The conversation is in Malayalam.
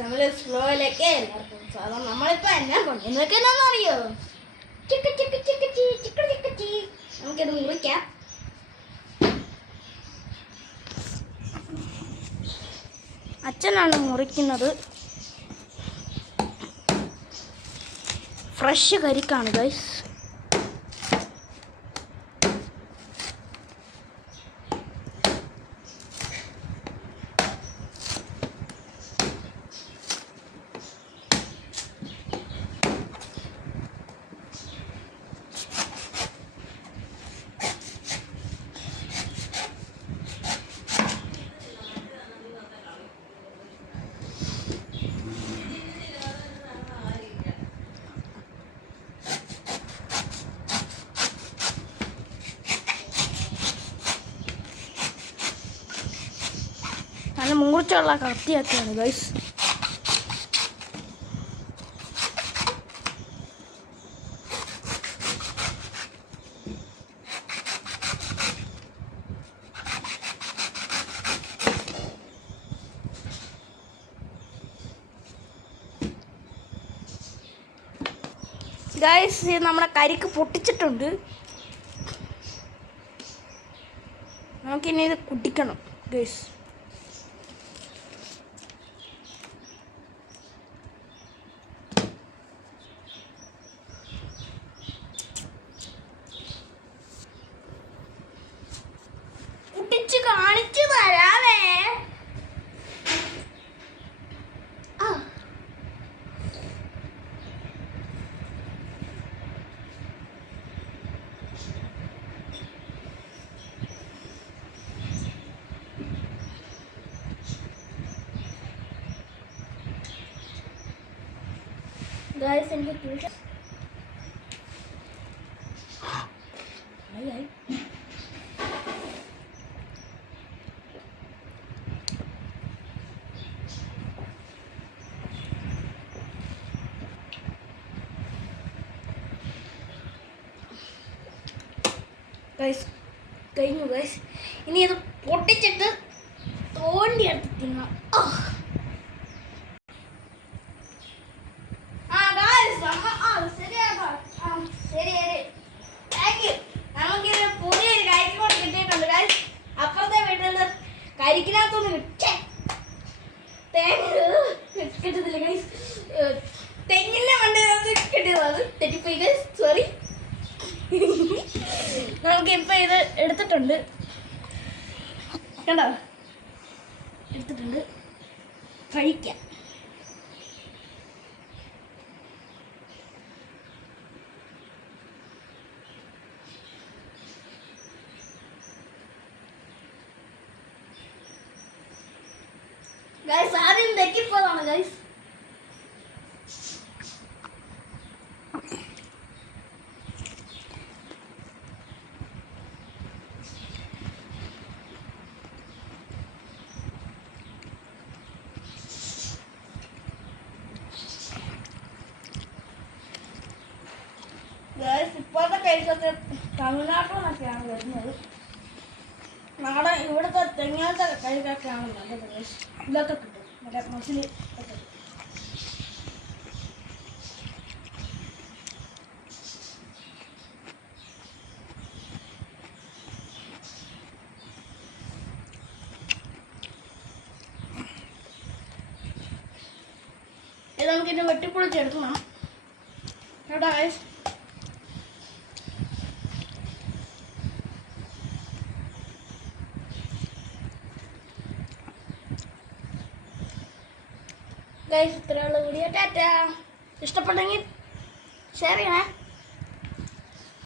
നമ്മൾ സ്ലോയിലൊക്കെ എല്ലാവർക്കും സാധാരണ നമ്മളിപ്പോൾ എന്നാ കൊണ്ടുവന്നൊക്കെ എന്നാന്നറിയോ? നമുക്കിത് മുറിക്കാം. അച്ഛനാണ് മുറിക്കുന്നത്. ഫ്രഷ് കരിക്കാണ് ഗൈസ്. നല്ല മൂർച്ചയുള്ള കത്തിയൊക്കെയാണ് ഗൈസ്. ഗൈസ് നമ്മുടെ കരിക്ക് പൊട്ടിച്ചിട്ടുണ്ട്. നമുക്കിനി ഇത് കുടിക്കണം ഗൈസ്. കാണിച്ചു തരാവേ. ഗൈസ് എനിക്ക് ട്യൂഷൻ ഗൈസ് കഴിഞ്ഞു ഗൈസ്. ഇനി ഇത് പൊട്ടിച്ചിട്ട് തോണ്ടി എടുത്ത് തിന്നാം. പുതിയൊരു കരിക്കോട് കിട്ടിയിട്ടുണ്ട് ഗൈസ്. അപ്പുറത്തെ വീട്ടിൽ നിന്ന് കരിക്കിനകത്തൊന്ന് കിട്ടത്തില്ല ഗൈസ്. തെങ്ങിന്റെ മണ്ടയിലൊന്ന് കിട്ടിയതാണ്. തെറ്റിപ്പോയി ഗൈസ്, സോറി. നമുക്കിപ്പോൾ ഇത് എടുത്തിട്ടുണ്ട്, കണ്ടോ? എടുത്തിട്ടുണ്ട്, കഴിക്കാം. ഗൈസ് ആദ്യം തെറ്റിപ്പോതാണ് ഗൈസ്. ഇപ്പോഴത്തെ കരിക്കൊക്കെ തമിഴ്നാട്ടിൽ നിന്നൊക്കെയാണ് വരുന്നത്. നാടൻ ഇവിടുത്തെ തെങ്ങാത്ത കരിക്കൊക്കെയാണ് നല്ലത്. ഇതൊക്കെ കിട്ടും, മറ്റേ മസിലി ഒക്കെ. ഇത് നമുക്കിത് വെട്ടിപ്പൊളിച്ചെടുക്കണം കേട്ടോ ഗൈസ്. ഗൈസ് ഇത്രയുള്ള വീഡിയോ. ടാറ്റാ. ഇഷ്ടപ്പെട്ടെങ്കിൽ ഷെയർ ചെയ്യണേ.